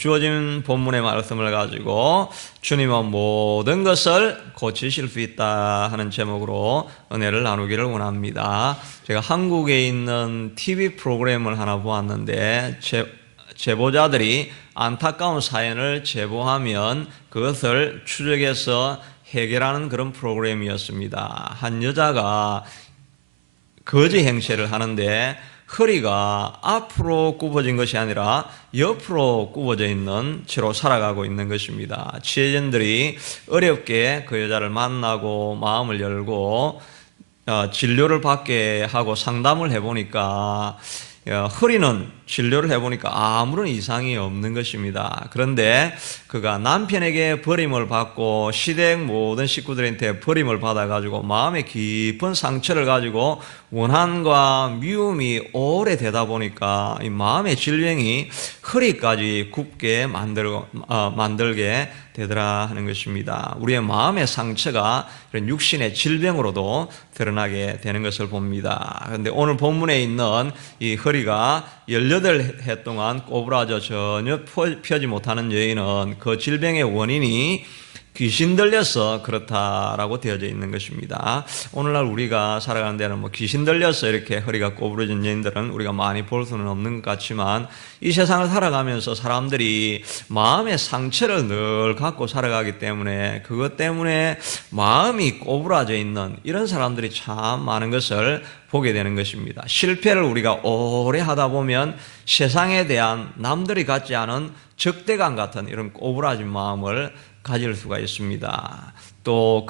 주어진 본문의 말씀을 가지고 주님은 모든 것을 고치실 수 있다 하는 제목으로 은혜를 나누기를 원합니다. 제가 한국에 있는 TV 프로그램을 하나 보았는데 제보자들이 안타까운 사연을 제보하면 그것을 추적해서 해결하는 그런 프로그램이었습니다. 한 여자가 거지 행세를 하는데 허리가 앞으로 굽어진 것이 아니라 옆으로 굽어져 있는 채로 살아가고 있는 것입니다. 취재진들이 어렵게 그 여자를 만나고 마음을 열고 진료를 받게 하고 상담을 해보니까 허리는 진료를 해보니까 아무런 이상이 없는 것입니다. 그런데 그가 남편에게 버림을 받고 시댁 모든 식구들한테 버림을 받아가지고 마음의 깊은 상처를 가지고 원한과 미움이 오래되다 보니까 이 마음의 질병이 허리까지 굽게 만들게 되더라 하는 것입니다. 우리의 마음의 상처가 이런 육신의 질병으로도 드러나게 되는 것을 봅니다. 그런데 오늘 본문에 있는 이 허리가 18해 동안 꼬부라져 전혀 펴지 못하는 여인은 그 질병의 원인이 귀신 들려서 그렇다라고 되어져 있는 것입니다. 오늘날 우리가 살아가는 데는 귀신 들려서 이렇게 허리가 꼬부러진 여인들은 우리가 많이 볼 수는 없는 것 같지만 이 세상을 살아가면서 사람들이 마음의 상처를 늘 갖고 살아가기 때문에 그것 때문에 마음이 꼬부라져 있는 이런 사람들이 참 많은 것을 보게 되는 것입니다. 실패를 우리가 오래 하다 보면 세상에 대한 남들이 갖지 않은 적대감 같은 이런 꼬부라진 마음을 가질 수가 있습니다. 또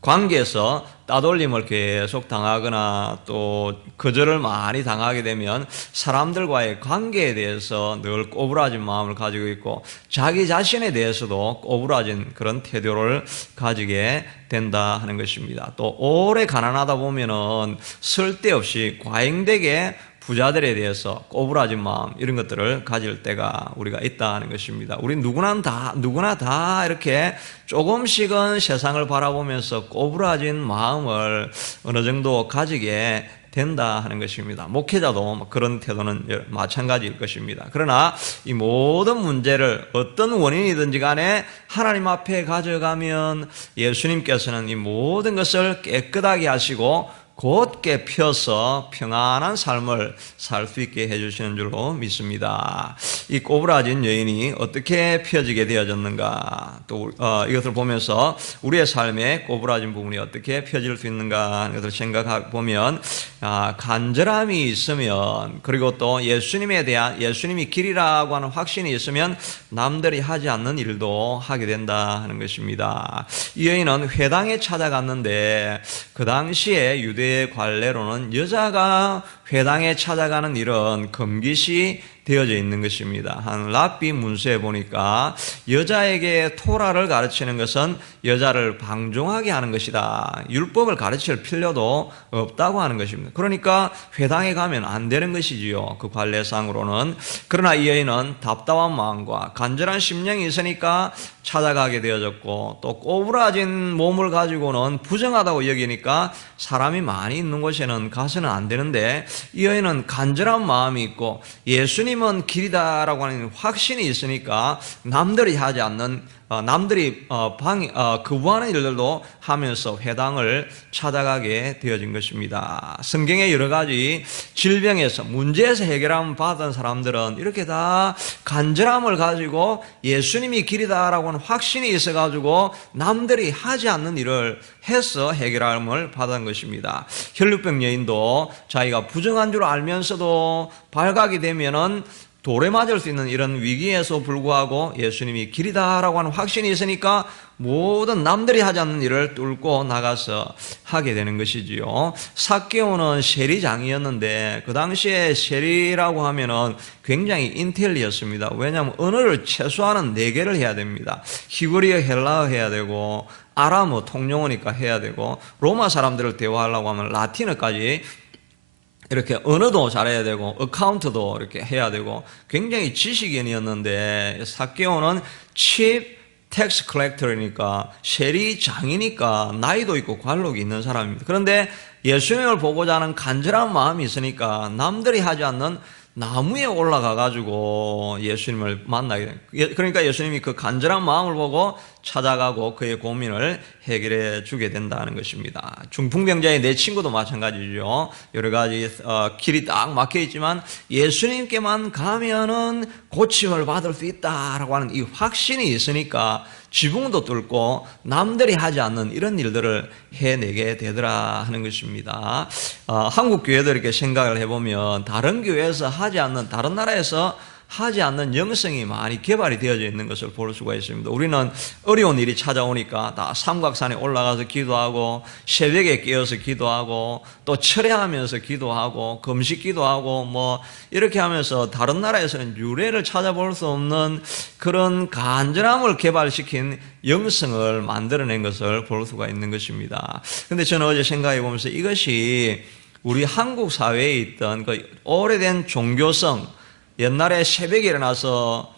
관계에서 따돌림을 계속 당하거나 또 거절을 많이 당하게 되면 사람들과의 관계에 대해서 늘 꼬부라진 마음을 가지고 있고 자기 자신에 대해서도 꼬부라진 그런 태도를 가지게 된다 하는 것입니다. 또 오래 가난하다 보면은 쓸데없이 과잉되게 부자들에 대해서 꼬부라진 마음 이런 것들을 가질 때가 우리가 있다 하는 것입니다. 우리 누구나 다 이렇게 조금씩은 세상을 바라보면서 꼬부라진 마음을 어느 정도 가지게 된다 하는 것입니다. 목회자도 그런 태도는 마찬가지일 것입니다. 그러나 이 모든 문제를 어떤 원인이든지 간에 하나님 앞에 가져가면 예수님께서는 이 모든 것을 깨끗하게 하시고 곧게 펴서 평안한 삶을 살 수 있게 해주시는 줄로 믿습니다. 이 꼬부라진 여인이 어떻게 펴지게 되어졌는가, 또 이것을 보면서 우리의 삶에 꼬부라진 부분이 어떻게 펴질 수 있는가 하는 것을 생각해 보면 간절함이 있으면, 그리고 또 예수님이 길이라고 하는 확신이 있으면 남들이 하지 않는 일도 하게 된다 하는 것입니다. 이 여인은 회당에 찾아갔는데 그 당시에 유대 관례로는 여자가 회당에 찾아가는 일은 금기시 되어져 있는 것입니다. 한 랍비 문서에 보니까 여자에게 토라를 가르치는 것은 여자를 방종하게 하는 것이다. 율법을 가르칠 필요도 없다고 하는 것입니다. 그러니까 회당에 가면 안 되는 것이지요. 그 관례상으로는. 그러나 이 여인은 답답한 마음과 간절한 심령이 있으니까 찾아가게 되어졌고, 또 꼬부라진 몸을 가지고는 부정하다고 여기니까 사람이 많이 있는 곳에는 가서는 안 되는데 이 여인은 간절한 마음이 있고 예수님은 길이다라고 하는 확신이 있으니까 남들이 하지 않는 남들이 거부하는 일들도 하면서 회당을 찾아가게 되어진 것입니다. 성경의 여러 가지 질병에서 문제에서 해결함을 받은 사람들은 이렇게 다 간절함을 가지고 예수님이 길이다라고 하는 확신이 있어가지고 남들이 하지 않는 일을 해서 해결함을 받은 것입니다. 혈루병 여인도 자기가 부정한 줄 알면서도 발각이 되면은 돌에 맞을 수 있는 이런 위기에서 불구하고 예수님이 길이다라고 하는 확신이 있으니까 모든 남들이 하지 않는 일을 뚫고 나가서 하게 되는 것이지요. 삭개오는 세리장이었는데 그 당시에 세리라고 하면은 굉장히 인텔리였습니다. 왜냐하면 언어를 최소한은 4개를 해야 됩니다. 히브리어, 헬라어 해야 되고 아람어 통용어니까 해야 되고 로마 사람들을 대화하려고 하면 라틴어까지 이렇게 언어도 잘해야 되고 어카운트도 이렇게 해야 되고 굉장히 지식인이었는데 삭개오는 칩 텍스 컬렉터니까 세리장이니까 나이도 있고 관록이 있는 사람입니다. 그런데 예수님을 보고자 하는 간절한 마음이 있으니까 남들이 하지 않는 나무에 올라가 가지고 예수님을 만나게 된, 그러니까 예수님이 그 간절한 마음을 보고 찾아가고 그의 고민을 해결해 주게 된다는 것입니다. 중풍병자의 내 친구도 마찬가지죠. 여러 가지 길이 딱 막혀 있지만 예수님께만 가면은 고침을 받을 수 있다라고 하는 이 확신이 있으니까 지붕도 뚫고 남들이 하지 않는 이런 일들을 해내게 되더라 하는 것입니다. 한국 교회도 이렇게 생각을 해보면 다른 교회에서 하지 않는, 다른 나라에서 하지 않는 영성이 많이 개발이 되어져 있는 것을 볼 수가 있습니다. 우리는 어려운 일이 찾아오니까 다 삼각산에 올라가서 기도하고 새벽에 깨어서 기도하고 또 철회하면서 기도하고 금식 기도하고 뭐 이렇게 하면서 다른 나라에서는 유래를 찾아볼 수 없는 그런 간절함을 개발시킨 영성을 만들어낸 것을 볼 수가 있는 것입니다. 그런데 저는 어제 생각해 보면서 이것이 우리 한국 사회에 있던 그 오래된 종교성, 옛날에 새벽에 일어나서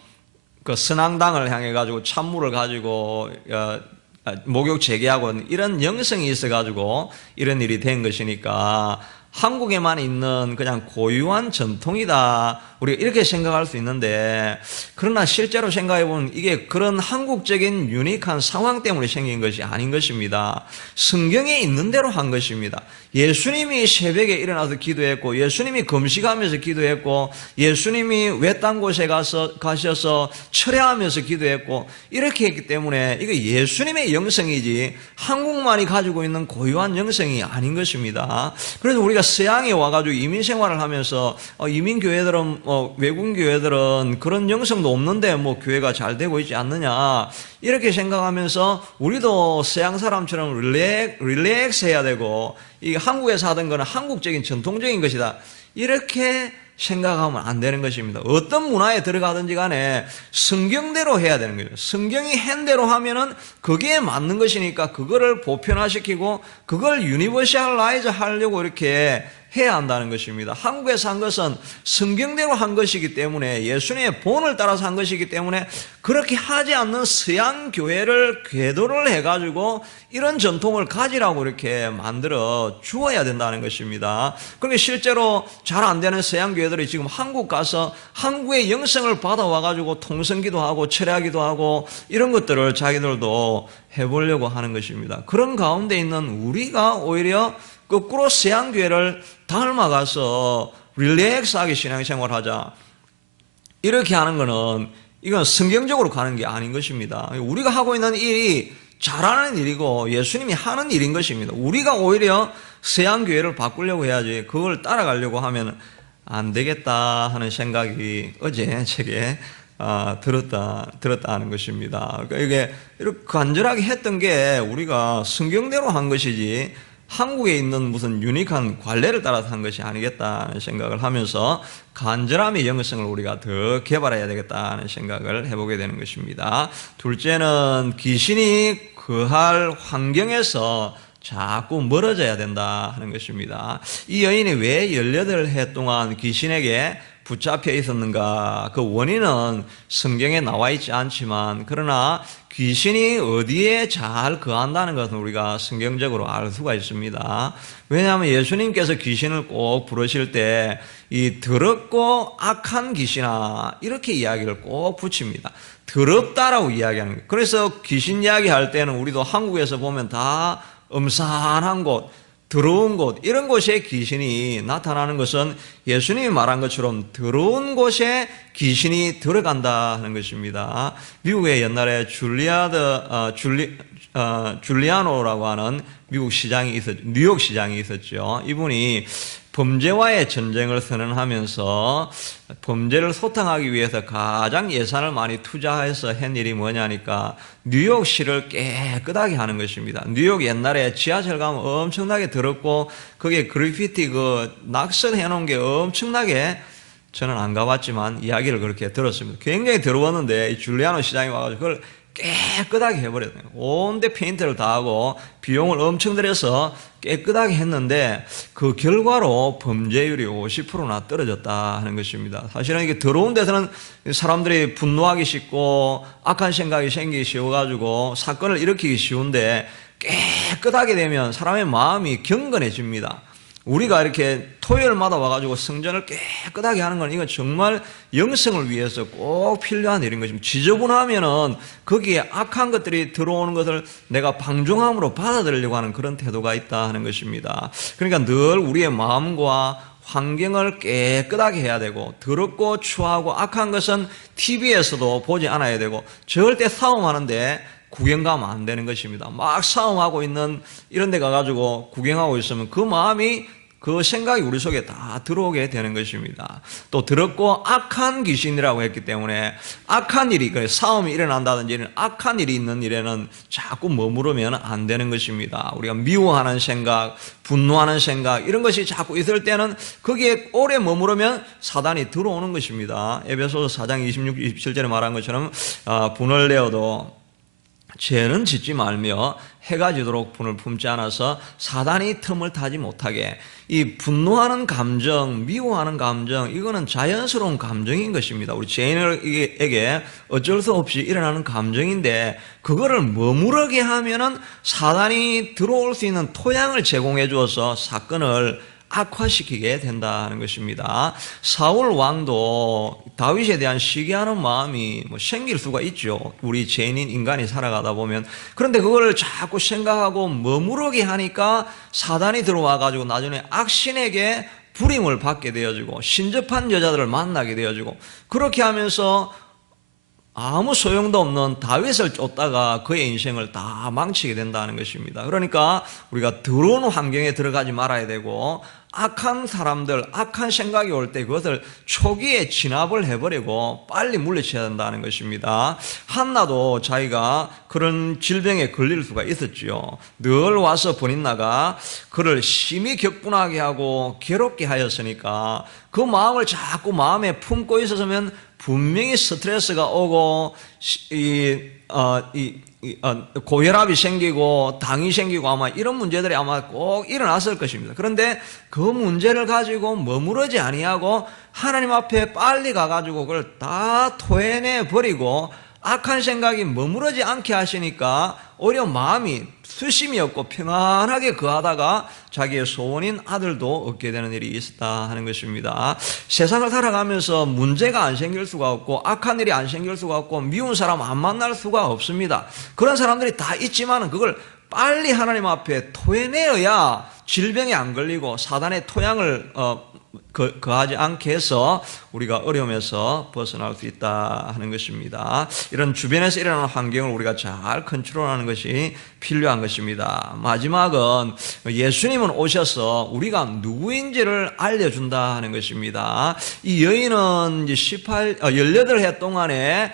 그 선앙당을 향해 가지고 찬물을 가지고 목욕 재개하고 이런 영성이 있어 가지고 이런 일이 된 것이니까 한국에만 있는 그냥 고유한 전통이다, 우리가 이렇게 생각할 수 있는데, 그러나 실제로 생각해 보면 이게 그런 한국적인 유니크한 상황 때문에 생긴 것이 아닌 것입니다. 성경에 있는 대로 한 것입니다. 예수님이 새벽에 일어나서 기도했고, 예수님이 금식하면서 기도했고, 예수님이 외딴 곳에 가셔서 철회하면서 기도했고, 이렇게 했기 때문에 이게 예수님의 영성이지 한국만이 가지고 있는 고유한 영성이 아닌 것입니다. 그래서 우리가 서양에 와가지고 이민 생활을 하면서 이민 교회들은 외국 교회들은 그런 영성도 없는데 뭐 교회가 잘 되고 있지 않느냐, 이렇게 생각하면서 우리도 서양 사람처럼 릴렉스 해야 되고, 이 한국에서 하던 거는 한국적인 전통적인 것이다, 이렇게 생각하면 안 되는 것입니다. 어떤 문화에 들어가든지 간에 성경대로 해야 되는 거죠. 성경이 한 대로 하면은 그게 맞는 것이니까 그거를 보편화시키고 그걸 유니버셜라이즈 하려고 이렇게 해야 한다는 것입니다. 한국에서 한 것은 성경대로 한 것이기 때문에, 예수님의 본을 따라서 한 것이기 때문에 그렇게 하지 않는 서양 교회를 궤도를 해가지고 이런 전통을 가지라고 이렇게 만들어 주어야 된다는 것입니다. 그런데 실제로 잘 안 되는 서양 교회들이 지금 한국 가서 한국의 영성을 받아와가지고 통성기도 하고 철야기도 하고 이런 것들을 자기들도 해보려고 하는 것입니다. 그런 가운데 있는 우리가 오히려 거꾸로 서양교회를 닮아가서 릴렉스하게 신앙생활을 하자, 이렇게 하는 것은 이건 성경적으로 가는 게 아닌 것입니다. 우리가 하고 있는 일이 잘하는 일이고 예수님이 하는 일인 것입니다. 우리가 오히려 서양교회를 바꾸려고 해야지 그걸 따라가려고 하면 안 되겠다 하는 생각이 어제 제게 들었다 하는 것입니다. 그러니까 이게 이렇게 간절하게 했던 게 우리가 성경대로 한 것이지 한국에 있는 무슨 유니크한 관례를 따라서 한 것이 아니겠다는 생각을 하면서 간절함의 영성을 우리가 더 개발해야 되겠다는 생각을 해보게 되는 것입니다. 둘째는 귀신이 거할 환경에서 자꾸 멀어져야 된다 하는 것입니다. 이 여인이 왜 18해 동안 귀신에게 붙잡혀 있었는가? 그 원인은 성경에 나와 있지 않지만, 그러나 귀신이 어디에 잘 거한다는 것은 우리가 성경적으로 알 수가 있습니다. 왜냐하면 예수님께서 귀신을 꼭 부르실 때 이 더럽고 악한 귀신아, 이렇게 이야기를 꼭 붙입니다. 더럽다라고 이야기하는 거예요. 그래서 귀신 이야기할 때는 우리도 한국에서 보면 다 음산한 곳, 더러운 곳, 이런 곳에 귀신이 나타나는 것은 예수님이 말한 것처럼 더러운 곳에 귀신이 들어간다 하는 것입니다. 미국에 옛날에 줄리아노라고 하는 미국 시장이 뉴욕 시장이 있었죠. 이분이 범죄와의 전쟁을 선언하면서 범죄를 소탕하기 위해서 가장 예산을 많이 투자해서 한 일이 뭐냐니까 뉴욕시를 깨끗하게 하는 것입니다. 뉴욕 옛날에 지하철 가면 엄청나게 더럽고 거기에 그래피티 낙서해 놓은 게 엄청나게, 저는 안 가봤지만 이야기를 그렇게 들었습니다. 굉장히 더러웠는데 이 줄리아노 시장이 와가지고 그걸 깨끗하게 해버렸네요. 온데 페인트를 다 하고 비용을 엄청 들여서 깨끗하게 했는데 그 결과로 범죄율이 50%나 떨어졌다 하는 것입니다. 사실은 이게 더러운 데서는 사람들이 분노하기 쉽고 악한 생각이 생기기 쉬워가지고 사건을 일으키기 쉬운데 깨끗하게 되면 사람의 마음이 경건해집니다. 우리가 이렇게 토요일마다 와가지고 성전을 깨끗하게 하는 건 이건 정말 영성을 위해서 꼭 필요한 일인 것입니다. 지저분하면은 거기에 악한 것들이 들어오는 것을 내가 방종함으로 받아들이려고 하는 그런 태도가 있다 하는 것입니다. 그러니까 늘 우리의 마음과 환경을 깨끗하게 해야 되고, 더럽고 추하고 악한 것은 TV에서도 보지 않아야 되고, 절대 싸움하는데 구경 가면 안 되는 것입니다. 막 싸움하고 있는 이런 데 가가지고 구경하고 있으면 그 마음이, 그 생각이 우리 속에 다 들어오게 되는 것입니다. 또 더럽고 악한 귀신이라고 했기 때문에 악한 일이, 싸움이 일어난다든지 이런 악한 일이 있는 일에는 자꾸 머무르면 안 되는 것입니다. 우리가 미워하는 생각, 분노하는 생각, 이런 것이 자꾸 있을 때는 거기에 오래 머무르면 사단이 들어오는 것입니다. 에베소서 4장 26, 27절에 말한 것처럼 분을 내어도 죄는 짓지 말며 해가 지도록 분을 품지 않아서 사단이 틈을 타지 못하게. 이 분노하는 감정, 미워하는 감정, 이거는 자연스러운 감정인 것입니다. 우리 죄인에게 어쩔 수 없이 일어나는 감정인데, 그거를 머무르게 하면은 사단이 들어올 수 있는 토양을 제공해 주어서 사건을 악화시키게 된다는 것입니다. 사울 왕도 다윗에 대한 시기하는 마음이 생길 수가 있죠. 우리 죄인인 인간이 살아가다 보면. 그런데 그걸 자꾸 생각하고 머무르게 하니까 사단이 들어와 가지고 나중에 악신에게 불임을 받게 되어지고, 신접한 여자들을 만나게 되어지고, 그렇게 하면서 아무 소용도 없는 다윗을 쫓다가 그의 인생을 다 망치게 된다는 것입니다. 그러니까 우리가 더러운 환경에 들어가지 말아야 되고, 악한 사람들, 악한 생각이 올 때 그것을 초기에 진압을 해버리고 빨리 물리쳐야 된다는 것입니다. 한나도 자기가 그런 질병에 걸릴 수가 있었지요. 늘 와서 본인나가 그를 심히 격분하게 하고 괴롭게 하였으니까 그 마음을 자꾸 마음에 품고 있었으면 분명히 스트레스가 오고 고혈압이 생기고 당이 생기고 아마 이런 문제들이 아마 꼭 일어났을 것입니다. 그런데 그 문제를 가지고 머무르지 아니하고 하나님 앞에 빨리 가가지고 그걸 다 토해내 버리고 악한 생각이 머무르지 않게 하시니까 오히려 마음이 수심이 없고 평안하게 거하다가 자기의 소원인 아들도 얻게 되는 일이 있었다 하는 것입니다. 세상을 살아가면서 문제가 안 생길 수가 없고 악한 일이 안 생길 수가 없고 미운 사람 안 만날 수가 없습니다. 그런 사람들이 다 있지만 그걸 빨리 하나님 앞에 토해내어야 질병에 안 걸리고 사단의 토양을 거하지 않게 해서 우리가 어려움에서 벗어날 수 있다 하는 것입니다. 이런 주변에서 일어나는 환경을 우리가 잘 컨트롤하는 것이 필요한 것입니다. 마지막은 예수님은 오셔서 우리가 누구인지를 알려준다 하는 것입니다. 이 여인은 18해 동안에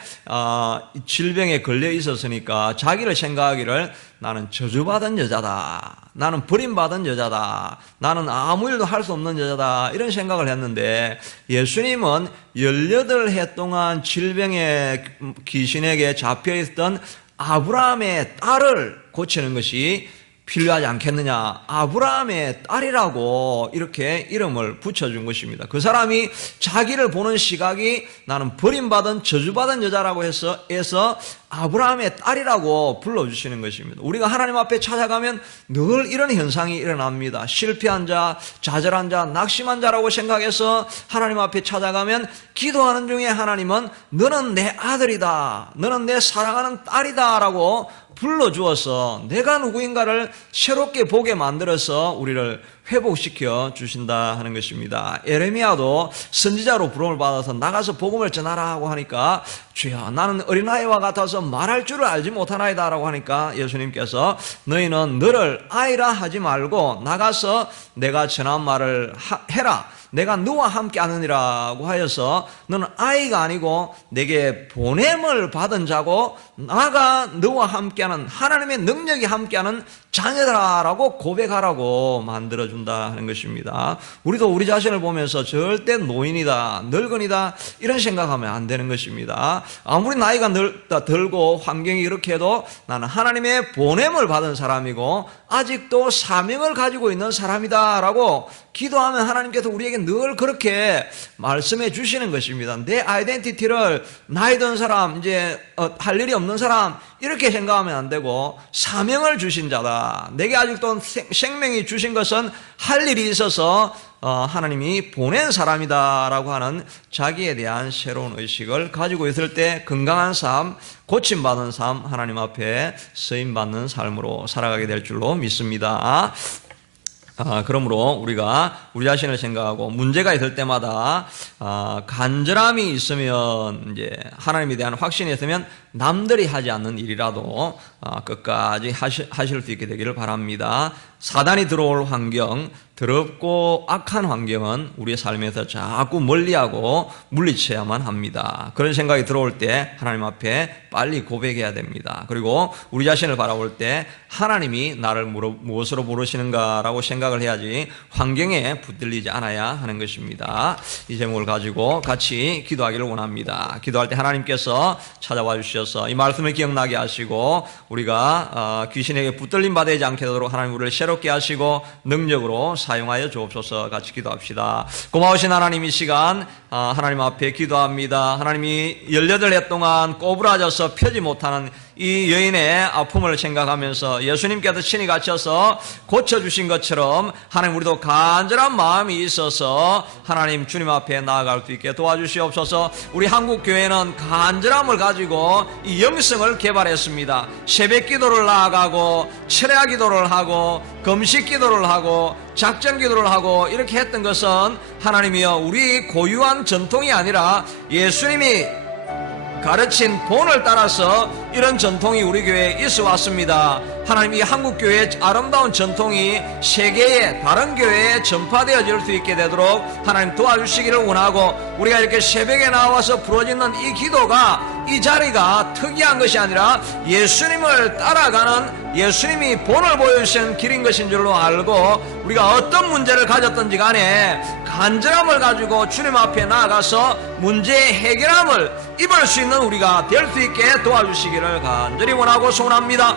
질병에 걸려 있었으니까 자기를 생각하기를 나는 저주받은 여자다, 나는 버림받은 여자다, 나는 아무 일도 할 수 없는 여자다, 이런 생각을 했는데 예수님은 18해 동안 질병의 귀신에게 잡혀있던 아브라함의 딸을 고치는 것이 필요하지 않겠느냐, 아브라함의 딸이라고 이렇게 이름을 붙여준 것입니다. 그 사람이 자기를 보는 시각이 나는 버림받은 저주받은 여자라고 해서 아브라함의 딸이라고 불러주시는 것입니다. 우리가 하나님 앞에 찾아가면 늘 이런 현상이 일어납니다. 실패한 자, 좌절한 자, 낙심한 자라고 생각해서 하나님 앞에 찾아가면 기도하는 중에 하나님은 너는 내 아들이다, 너는 내 사랑하는 딸이다 라고 불러주어서 내가 누구인가를 새롭게 보게 만들어서 우리를 회복시켜 주신다 하는 것입니다. 에레미야도 선지자로 부름을 받아서 나가서 복음을 전하라 하고 하니까 주여 나는 어린아이와 같아서 말할 줄을 알지 못하나이다 라고 하니까 예수님께서 너희는 너를 아이라 하지 말고 나가서 내가 전한 말을 해라, 내가 너와 함께 하느니라고 하여서 너는 아이가 아니고 내게 보냄을 받은 자고 나가 너와 함께하는 하나님의 능력이 함께하는 자녀다라고 고백하라고 만들어준다 하는 것입니다. 우리도 우리 자신을 보면서 절대 노인이다, 늙은이다 이런 생각하면 안 되는 것입니다. 아무리 나이가 들고 환경이 이렇게 해도 나는 하나님의 보냄을 받은 사람이고 아직도 사명을 가지고 있는 사람이다라고 기도하면 하나님께서 우리에게 늘 그렇게 말씀해 주시는 것입니다. 내 아이덴티티를 나이 든 사람, 이제 할 일이 없는 사람 이렇게 생각하면 안 되고, 사명을 주신 자다. 내게 아직도 생명이 주신 것은 할 일이 있어서 하나님이 보낸 사람이다라고 하는 자기에 대한 새로운 의식을 가지고 있을 때 건강한 삶, 고침받은 삶, 하나님 앞에 쓰임받는 삶으로 살아가게 될 줄로 믿습니다. 그러므로 우리가 우리 자신을 생각하고 문제가 있을 때마다 간절함이 있으면, 이제 하나님에 대한 확신이 있으면 남들이 하지 않는 일이라도 끝까지 하실 수 있게 되기를 바랍니다. 사단이 들어올 환경, 더럽고 악한 환경은 우리의 삶에서 자꾸 멀리하고 물리쳐야만 합니다. 그런 생각이 들어올 때 하나님 앞에 빨리 고백해야 됩니다. 그리고 우리 자신을 바라볼 때 하나님이 나를 무엇으로 부르시는가라고 생각을 해야지 환경에 붙들리지 않아야 하는 것입니다. 이 제목을 가지고 같이 기도하기를 원합니다. 기도할 때 하나님께서 찾아와 주셔서 이 말씀을 기억나게 하시고, 우리가 귀신에게 붙들림 받지 않게 되도록 하나님 우리를 새롭게 하시고 능력으로 사용하여 주옵소서. 같이 기도합시다. 고마우신 하나님, 이 시간 하나님 앞에 기도합니다. 하나님이 18해 동안 꼬부라져서 펴지 못하는 이 여인의 아픔을 생각하면서 예수님께서 친히 갇혀서 고쳐주신 것처럼 하나님, 우리도 간절한 마음이 있어서 하나님 주님 앞에 나아갈 수 있게 도와주시옵소서. 우리 한국교회는 간절함을 가지고 이 영성을 개발했습니다. 새벽 기도를 나아가고 철야 기도를 하고 금식 기도를 하고 작전 기도를 하고 이렇게 했던 것은 하나님이여 우리 고유한 전통이 아니라 예수님이 가르친 본을 따라서 이런 전통이 우리 교회에 있어 왔습니다. 하나님, 이 한국교회의 아름다운 전통이 세계의 다른 교회에 전파되어질 수 있게 되도록 하나님 도와주시기를 원하고, 우리가 이렇게 새벽에 나와서 부르짖는 이 기도가, 이 자리가 특이한 것이 아니라 예수님을 따라가는, 예수님이 본을 보여주시는 길인 것인 줄로 알고, 우리가 어떤 문제를 가졌든지 간에 간절함을 가지고 주님 앞에 나아가서 문제의 해결함을 입을 수 있는 우리가 될 수 있게 도와주시기를 간절히 원하고 소원합니다.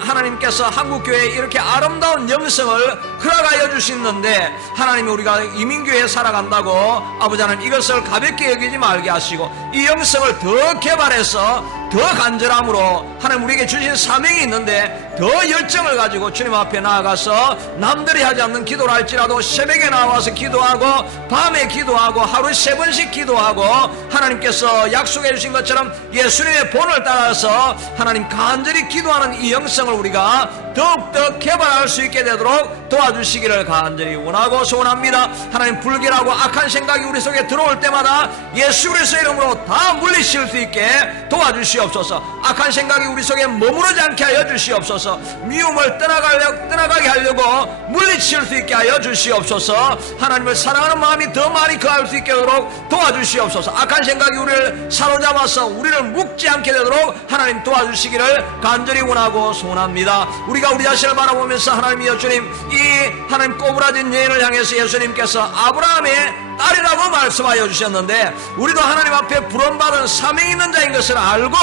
하나님께서 한국교회에 이렇게 아름다운 영성을 허락하여 주시는데, 하나님이 우리가 이민교회에 살아간다고 아버지 하나님 이것을 가볍게 여기지 말게 하시고, 이 영성을 더 개발해서 더 간절함으로 하나님 우리에게 주신 사명이 있는데 더 열정을 가지고 주님 앞에 나아가서 남들이 하지 않는 기도를 할지라도 새벽에 나와서 기도하고 밤에 기도하고 하루 3번씩 기도하고, 하나님께서 약속해 주신 것처럼 예수님의 본을 따라서 하나님 간절히 기도하는 이 영성을 우리가 더욱더 개발할 수 있게 되도록 도와주시기를 간절히 원하고 소원합니다. 하나님, 불길하고 악한 생각이 우리 속에 들어올 때마다 예수 그리스도의 이름으로 다 물리칠 수 있게 도와주시옵소서. 악한 생각이 우리 속에 머무르지 않게 하여 주시옵소서. 미움을 떠나가게 하려고 물리칠 수 있게 하여 주시옵소서. 하나님을 사랑하는 마음이 더 많이 거할 수 있게 되도록 도와주시옵소서. 악한 생각이 우리를 사로잡아서 우리를 묶지 않게 되도록 하나님 도와주시기를 간절히 원하고 소원합니다. 우리가 우리 자신을 바라보면서 하나님이여 주님, 이 하나님 꼬부라진 여인을 향해서 예수님께서 아브라함의 딸이라고 말씀하여 주셨는데, 우리도 하나님 앞에 부름받은 사명이 있는 자인 것을 알고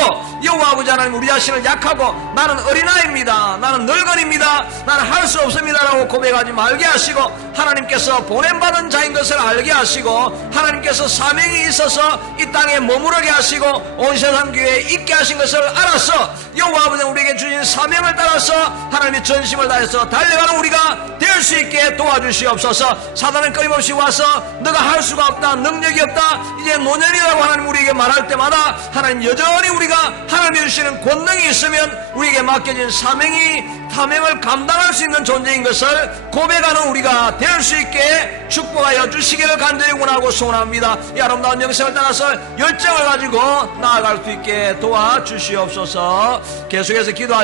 여호와 아버지 하나님, 우리 자신을 약하고 나는 어린아이입니다, 나는 늙은입니다, 나는 할 수 없습니다 라고 고백하지 말게 하시고, 하나님께서 보냄받은 자인 것을 알게 하시고, 하나님께서 사명이 있어서 이 땅에 머무르게 하시고 온 세상 교회에 있게 하신 것을 알아서 여호와 아버지 우리에게 주신 사명을 따라서 하나님의 전심을 다해서 달려가는 우리가 될 수 있게 도와주시옵소서. 사단은 끊임없이 와서 너가 할 수가 없다, 능력이 없다, 이제 노년이라고 하나님 우리에게 말할 때마다 하나님 여전히 우리가 하나님이 주시는 권능이 있으면 우리에게 맡겨진 사명을 감당할 수 있는 존재인 것을 고백하는 우리가 될 수 있게 축복하여 주시기를 간절히 원하고 소원합니다. 이 아름다운 영성을 따라서 열정을 가지고 나아갈 수 있게 도와주시옵소서. 계속해서 기도하시고